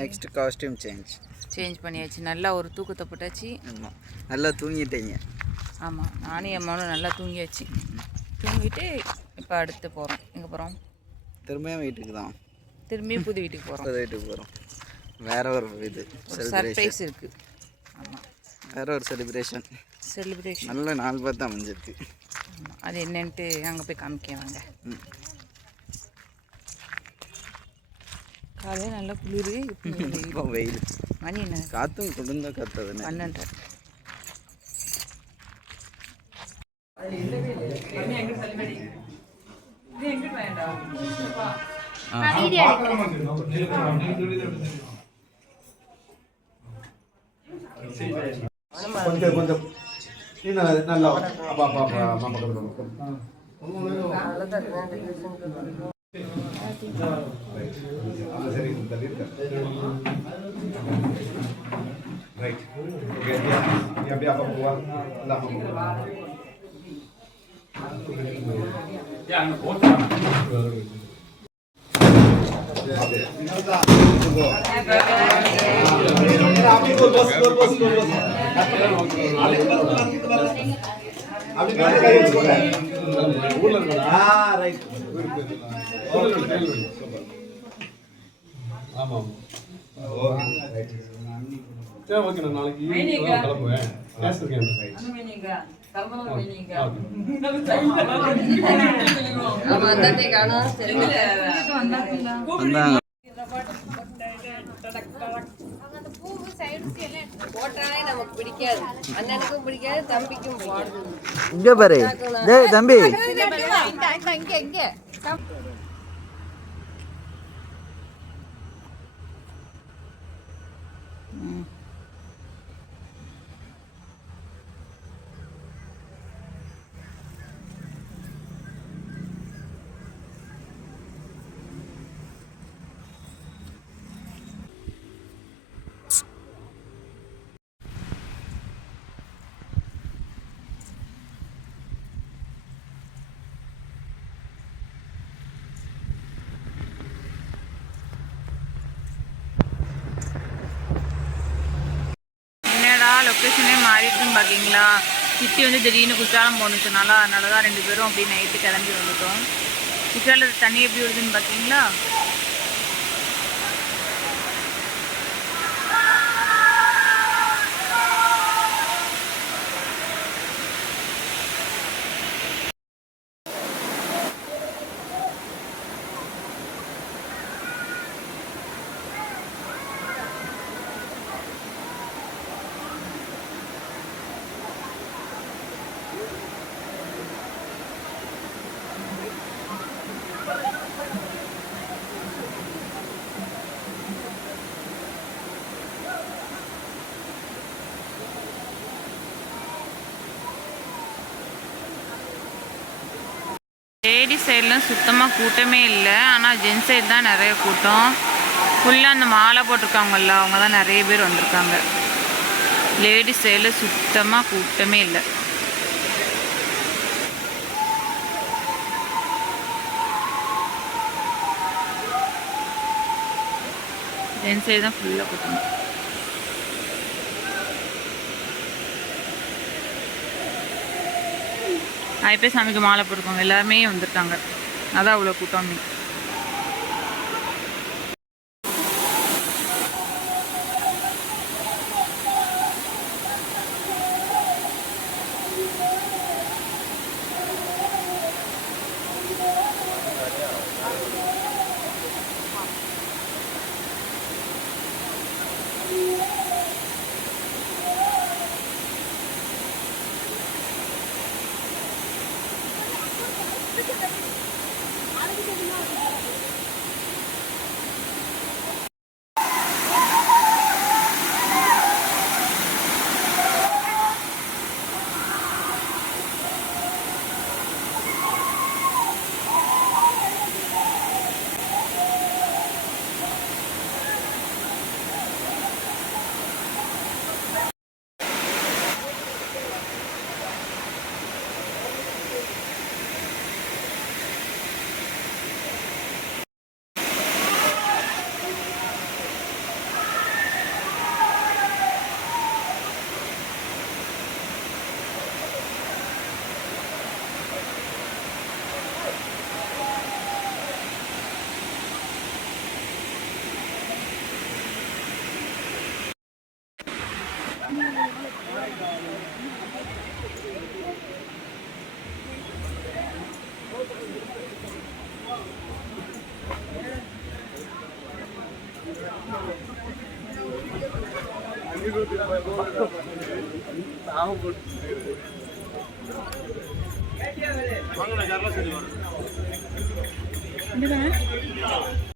Next costume change பண்ணியாச்சு. நல்லா ஒரு தூக்கத்தை போட்டாச்சு. ஆமாம், நல்லா தூங்கிட்டீங்க. ஆமாம், நானும் என் மகனும் நல்லா தூங்கியாச்சு. தூங்கிட்டு இப்போ அடுத்து போகிறோம். எங்கே போகிறோம்? திரும்பியும் வீட்டுக்கு தான். திரும்பியும் புது வீட்டுக்கு போகிறோம். புது வீட்டுக்கு போகிறோம். வேற ஒரு இது சர்ப்ரைஸ் இருக்குது. ஆமாம், வேற ஒரு செலிப்ரேஷன் நல்ல நாள் பார்த்து அமைஞ்சிருக்கு. அது என்னன்ட்டு அங்கே போய் காமிக்கவாங்க. காலையில் நல்லா குளிர், இப்போ வெயில். மணி என்ன? காற்றும் குளிர்ந்த காற்று 12. கொஞ்சம் கொஞ்சம் நல்லா அப்பா அப்பா மாமா சரி ரைட் ஓகே அப்படியே அப்பா போவா நல்லா அங்கே போட்டா ஆமாம் சரி ஓகே நான் நாளைக்கு கிளம்புவேன். நமக்கு பிடிக்காது, அண்ணனுக்கும் பிடிக்காது, தம்பிக்கும் பிடிக்காது. இங்க பாரு தம்பி, லொக்கேஷனே மாறிட்டுன்னு பார்த்தீங்களா? சித்தி வந்து திடீர்னு குற்றாலம் போணுச்சுனால அதனால தான் 2 பேரும் அப்படி நைட்டு கிளம்பி வந்துட்டோம். குற்றாலத்தில் தண்ணி எப்படி வருதுன்னு பார்த்தீங்களா? லேடிஸ் சைட்லாம் சுத்தமாக கூட்டமே இல்லை, ஆனால் ஜென்ஸ் சைடு தான் நிறைய கூட்டம். ஃபுல்லாக அந்த மாலை போட்டிருக்காங்கல்ல, அவங்க தான் நிறைய பேர் வந்திருக்காங்க. லேடிஸ் சைடில் சுத்தமாக கூட்டமே இல்லை. ஜென்ஸ் சைடு தான் ஃபுல்லாக கூட்டம். ஐப்பே சாமிக்கு மாலை போட்டுருக்கோங்க, எல்லாருமே வந்துட்டாங்க. அதான் அவ்வளோ கூட்டம். இதுதானே